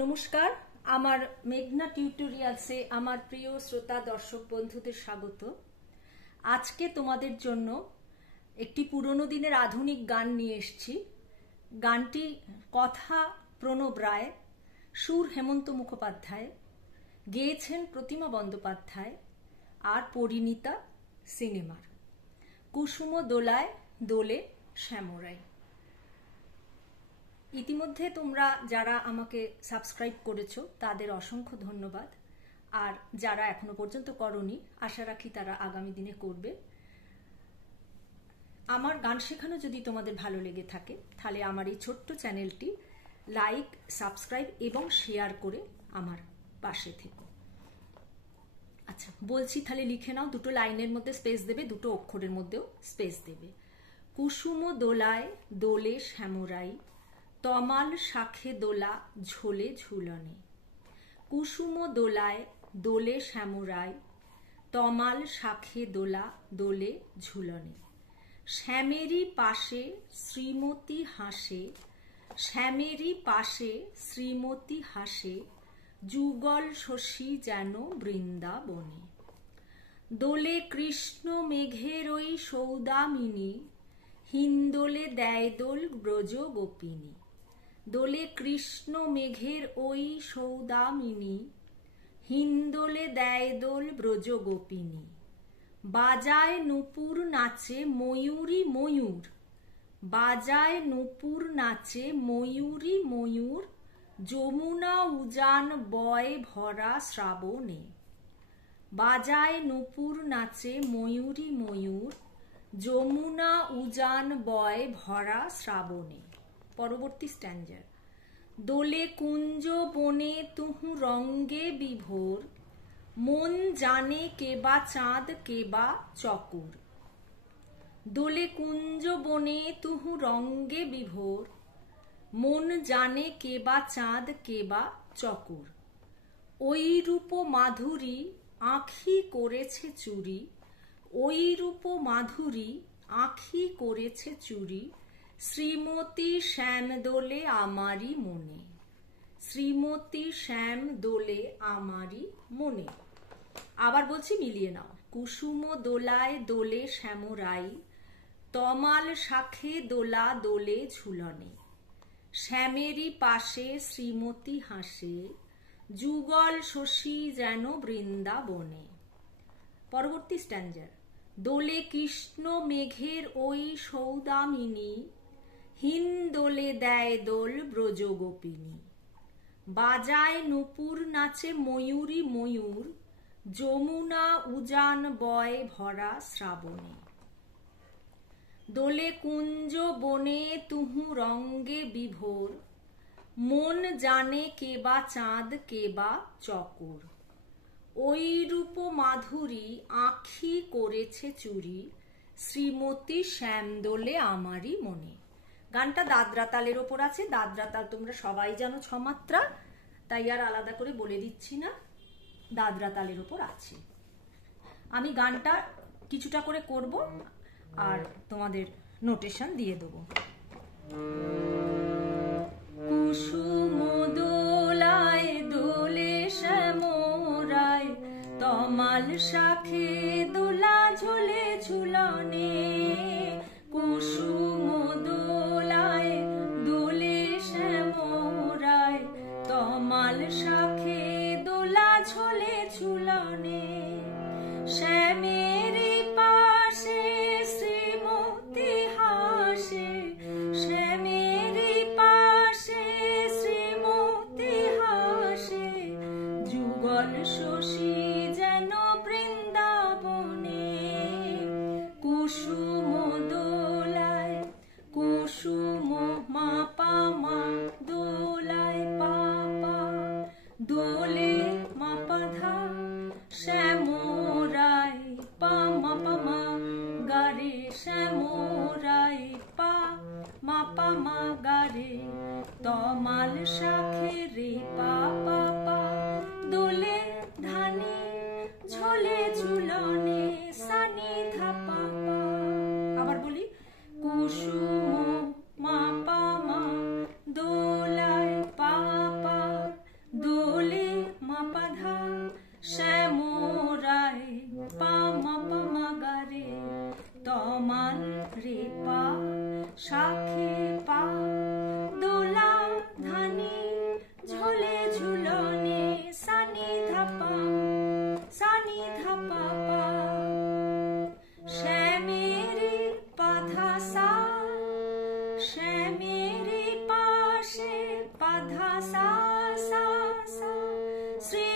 নমস্কার, আমার মেঘনা টিউটোরিয়ালসে আমার প্রিয় শ্রোতা দর্শক বন্ধুদের স্বাগত। আজকে তোমাদের জন্য একটি পুরনো দিনের আধুনিক গান নিয়ে এসেছি। গানটি কথা প্রণব রায়, সুর হেমন্ত মুখোপাধ্যায়, গেয়েছেন প্রতিমা বন্দ্যোপাধ্যায় আর পরিণীতা সিনেমার। কুসুম দোলায় দোলে শ্যামরাই। ইতিমধ্যে তোমরা যারা আমাকে সাবস্ক্রাইব করেছো তাদের অসংখ্য ধন্যবাদ, আর যারা এখনো পর্যন্ত করনি আশা রাখি তারা আগামী দিনে করবে। আমার গান শেখানো যদি তোমাদের ভালো লেগে থাকে তাহলে আমার এই ছোট্ট চ্যানেলটি লাইক, সাবস্ক্রাইব এবং শেয়ার করে আমার পাশে থেকো। আচ্ছা, বলছি তাহলে লিখে নাও। দুটো লাইনের মধ্যে স্পেস দেবে, দুটো অক্ষরের মধ্যেও স্পেস দেবে। কুসুম দোলায় দোলে শ্যামরাই, তমাল শাখে দোলা ঝোলে ঝুলনে। কুসুম দোলায় দোলে শ্যামরাই, তমাল শাখে দোলা দোলে ঝুলনে। শ্যামেরই পাশে শ্রীমতী হাসে, শ্যামেরই পাশে শ্রীমতী হাসে, যুগল শশী যেন বৃন্দাবনে। দোলে কৃষ্ণ মেঘের ওই সৌদামিনী, হিন্দোলে দেয় দোল ব্রজ গোপিনী। দোলে কৃষ্ণ মেঘের ওই সৌদামিনী, হিন্দোলে দেয় দোল ব্রজ গোপিনী। বাজায় নূপুর নাচে ময়ূরী ময়ূর, বাজায় নূপুর নাচে ময়ূরী ময়ূর, যমুনা উজান বয় ভরা শ্রাবণে। বাজায় নূপুর নাচে ময়ূরী ময়ূর, যমুনা উজান বয় ভরা শ্রাবণে। পরবর্তী স্ট্যাঞ্জার। দোলে কুঞ্জ বনে তুহু রঙ্গে বিভোর, মন জানে কেবা চাঁদ কেবা চকুর। দোলে কুঞ্জ বনে তুহু রঙ্গে বিভোর, মন জানে কেবা চাঁদ কেবা চকুর। ওই রূপ মাধুরী আঁখি করেছে চুরি, ওই রূপ মাধুরী আঁখি করেছে চুরি, শ্রীমতী শ্যাম দোলে আমারই মনে। শ্রীমতী শ্যাম দোলে আমারই মনে। আবার বলছি, মিলিয়ে নাও। কুসুম দোলায় দোলে শ্যামরাই, তমাল শাখে দোলা দোলে ঝুলনে। শ্যামেরই পাশে শ্রীমতী হাসে, যুগল শশী যেন বৃন্দাবনে। পরবর্তী স্ট্যাঞ্জার। দোলে কৃষ্ণ মেঘের ওই সৌদামিনী, হিন্দোলে দেয় দোল ব্রজ গোপিনী। বাজায় নূপুর নাচে ময়ূরী ময়ূর, যমুনা উজান বয় ভরা শ্রাবণে। দোলে কুঞ্জ বনে তুহু রঙ্গে বিভোর, মন জানে কেবা চাঁদ কেবা চকুর। ওই রূপ মাধুরী আঁখি করেছে চুরি, শ্রীমতী শ্যাম দোলে আমারই মনে। গানটা দাদরা তালের ওপর আছে। দাদরা তাল তোমরা সবাই জানো ছমাত্রা, তাই আর আলাদা করে বলে দিচ্ছি না। দাদরা তালের ওপর আছে। আমি গানটা কিছুটা করে করব আর তোমাদের নোটেশন দিয়ে দেবো। কুসুম দোলায় দোলে শ্যামরাই, তমাল শাখে দোলা ঝোলে ঝুলনে। কুসুম দোলায় দোলে শ্যামরাই, তমাল শাখে দোলা ঝোলে ঝুলনে। শ্যামেরই পাশে শ্রীমতী হাসে, শ্যামেরই পাশে শ্রীমতী হাসে, যুগল শশী যেন বৃন্দাবনে। কুসুম দোলায় কুসুম মা পা মা, দোলায় পা পা, দোলে মা পা ধা, শ্যামরাই পা মা পা মা গা রে, শ্যামরাই পা মা পা মা গা রে। তমাল শাখে রে পা পা পা, দোলে ধানি ঝোলে ঝুলনে, সানি ধা পা পা। আবার বলি। কুসুম মা পা মা, দোলায় পা পা,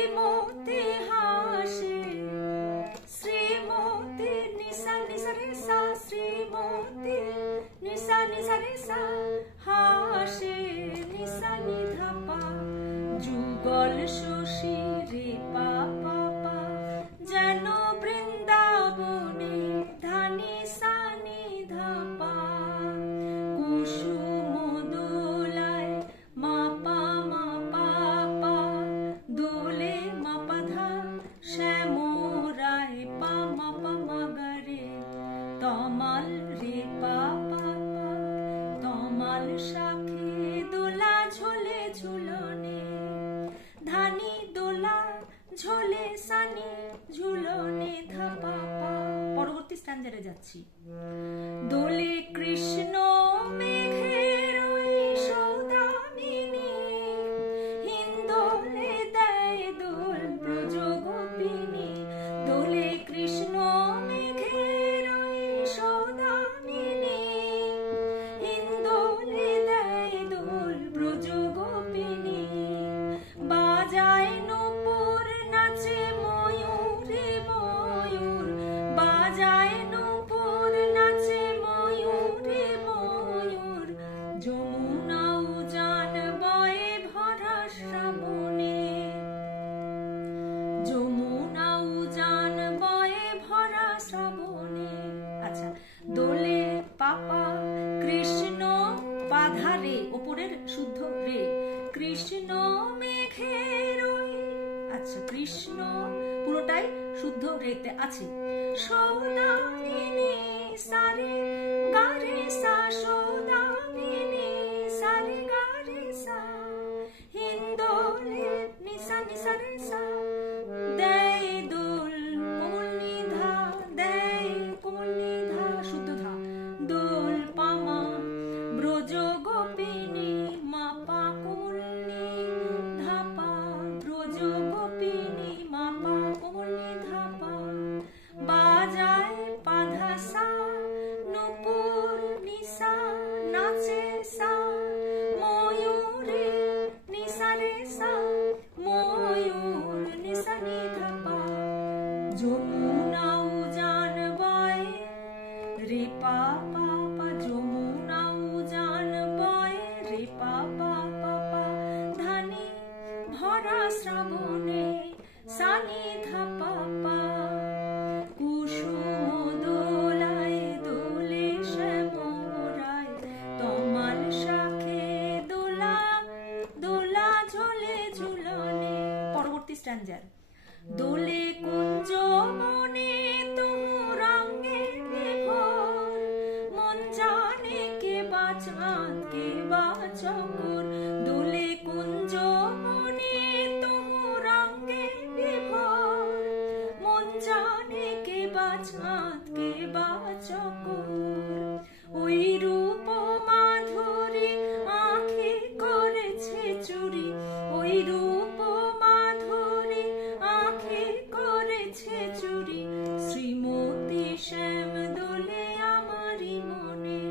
শ্রীমতী হাসে, শ্রীমতী নিসা নিসা রে সা, শ্রীমতী নিসা নিসা রে সা, হাসে নিসা নিধা পা, যুগল শশী রে পা পা পা, যেন বৃন্দাবনে ধানি সা নিধা পা, কুসুম দোলায় মা পা পা, দোলে মা পা ধা, শ্যামরায় পা মা গা রে, তমাল রে পা পা পা, তমাল শাখে দোলা ঝোলে ঝুলনে, ধানি দোলা ঝোলে সানি ঝুলনে ধা পা পা। পরবর্তী স্ট্যান্ডারে যাচ্ছি। দোলে কৃষ্ণ মেঘের ওই সৌদামিনী, হিন্দোলে দেয় দোল ব্রজ গোপিনী, দোলে কৃষ্ণ মেঘের ওই সৌদামিনী, হিন্দোলে দেয় দোল ব্রজ গোপিনী, বাজায় নূপুর নাচে ময়ূরে ময়ূর, বাজায় নূপুর নাচে ময়ূরে ময়ূর, যমুনা উজান বয়ে ভরা শ্রাবণে, যমুনা উজান বয়ে ভরা শ্রাবণে। আচ্ছা, দোলে পাপা কৃষ্ণ বাধা রে, ওপরের শুদ্ধ রে, কৃষ্ণ মেঘের ওই, আচ্ছা কৃষ্ণ পুরোটাই শুদ্ধ রেতে আছে, সৌদামিনী সারে গারে সা, সৌদামিনী সারে গারে সা, হিন্দোলে নিসা নিসা রে সা, দেয় দোল কোমল নিধা, দেয় কোমল নিধা শুদ্ধ ধা, দোল পামা ব্রজ গোপিনী মা পা কোমল নিধা পা, ব্রজ গোপিনী মা পা কোমল নিধা পা, বাজায় পাধা সা, নূপুর নিসা নাচে সা, ময়ূরে নিসা রে সা, ময়ূর নিসা নিধা পা, যমুনা উজান বয়ে রে পা পা পা, যমুনা উজান বয়ে রে পা পা পা পা, ধানি ভরা শ্রাবণে সা নিধা পা পা, কুসুম দোলায় দোলে শ্যামরায়, তমাল শাখে দোলা দোলা ঝোলে ঝুলনে। পরবর্তী স্ট্যান্ডার। দোলে কুঞ্জ মনে তুহু রঙে বিভোর, মন জানে কে বা চাঁদ কে বা চকোর, দোলে কুঞ্জ মনে তুহু রঙে বিভোর, মন জানে কে বা চাঁদ কে বা চকোর, ওই রূপ মাধুরী আঁখি করেছে চুরি, ওই রূপ মাধুরী আঁখি করেছে চুরি, শ্রীমতী শ্যাম দোলে আমারি মনে।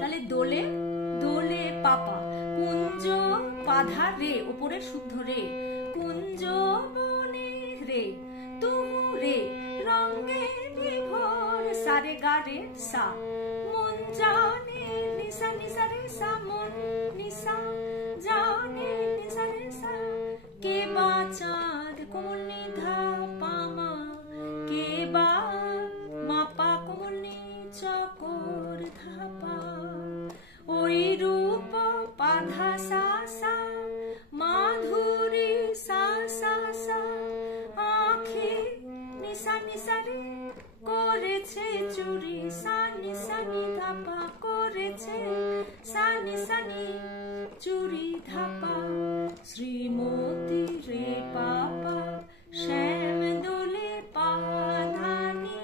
তাহলে দোলে, দোলে পাপা, কুঞ্জ পাধা রে, ওপরে শুদ্ধ রে, কুঞ্জ বনে রে, তুহু রে, রঙে বিভোর সারে গারে সা, মন জানে নিসা নিসা রে সা, মন নিসা জানে নিসা রে সা, কে বা চাঁদ কোমল নিধা পামা, কে বা মা পা কোমল নি চকোর ধাপা, ওই রূপ পাধা সা সা, মাধুরী সা সা সা, আঁখি নিসা নিসা রে করেছে চুরি, সা নিসা নি ধাপা করেছে, সা নিসা নি চুরি ধাপা, শ্রীমতী রে পাপা শ্যাম দোলে পাধানি,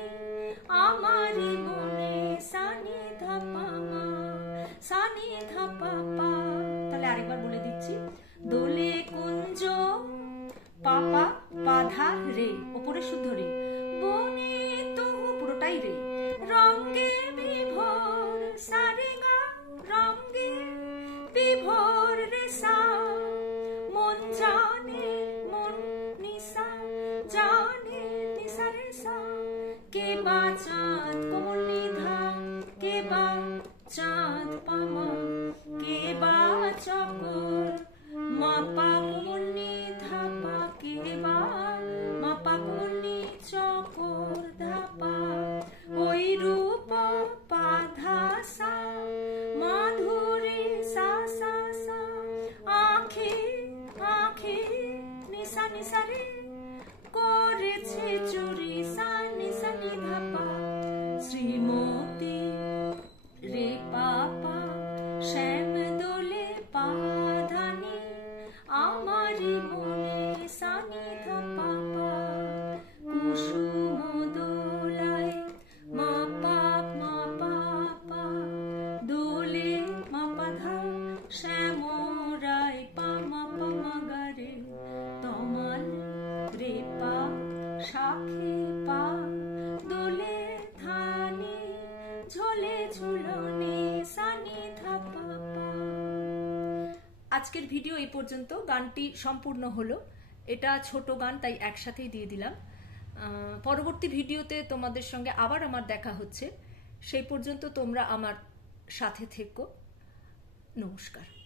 আমারি মনে সা নি ধাপা মা, সা নি ধাপা পা। তাহলে আরেকবার বলে দিচ্ছি। দোলে কুঞ্জ পাপা পাধা রে, ওপরে শুদ্ধ রে, বনে তুহু পুরোটাই রে, রঙ্গে বিভোর সারে গা, রঙ্গে বিভোর রে সা, নিসারে করেছে চুরি সানি সানি ধাপা শ্রীমতী রে পাপা শ্যাম দোলে পাধানি আমারি মনে সানি ধাপা কুসুম দোলায় মা পাপা দোলে মা পাধা শ্যাম রায় পামা পামা গারে তমাল রে পা শাখে পা দোলে ধানি ঝোলে ঝুলনে সানি ধাপা পা। আজকের ভিডিও এই পর্যন্ত। গানটি সম্পূর্ণ হলো। এটা ছোট গান, তাই একসাথেই দিয়ে দিলাম। পরবর্তী ভিডিওতে তোমাদের সঙ্গে আবার আমার দেখা হচ্ছে। সেই পর্যন্ত তোমরা আমার সাথে থেকো। নমস্কার।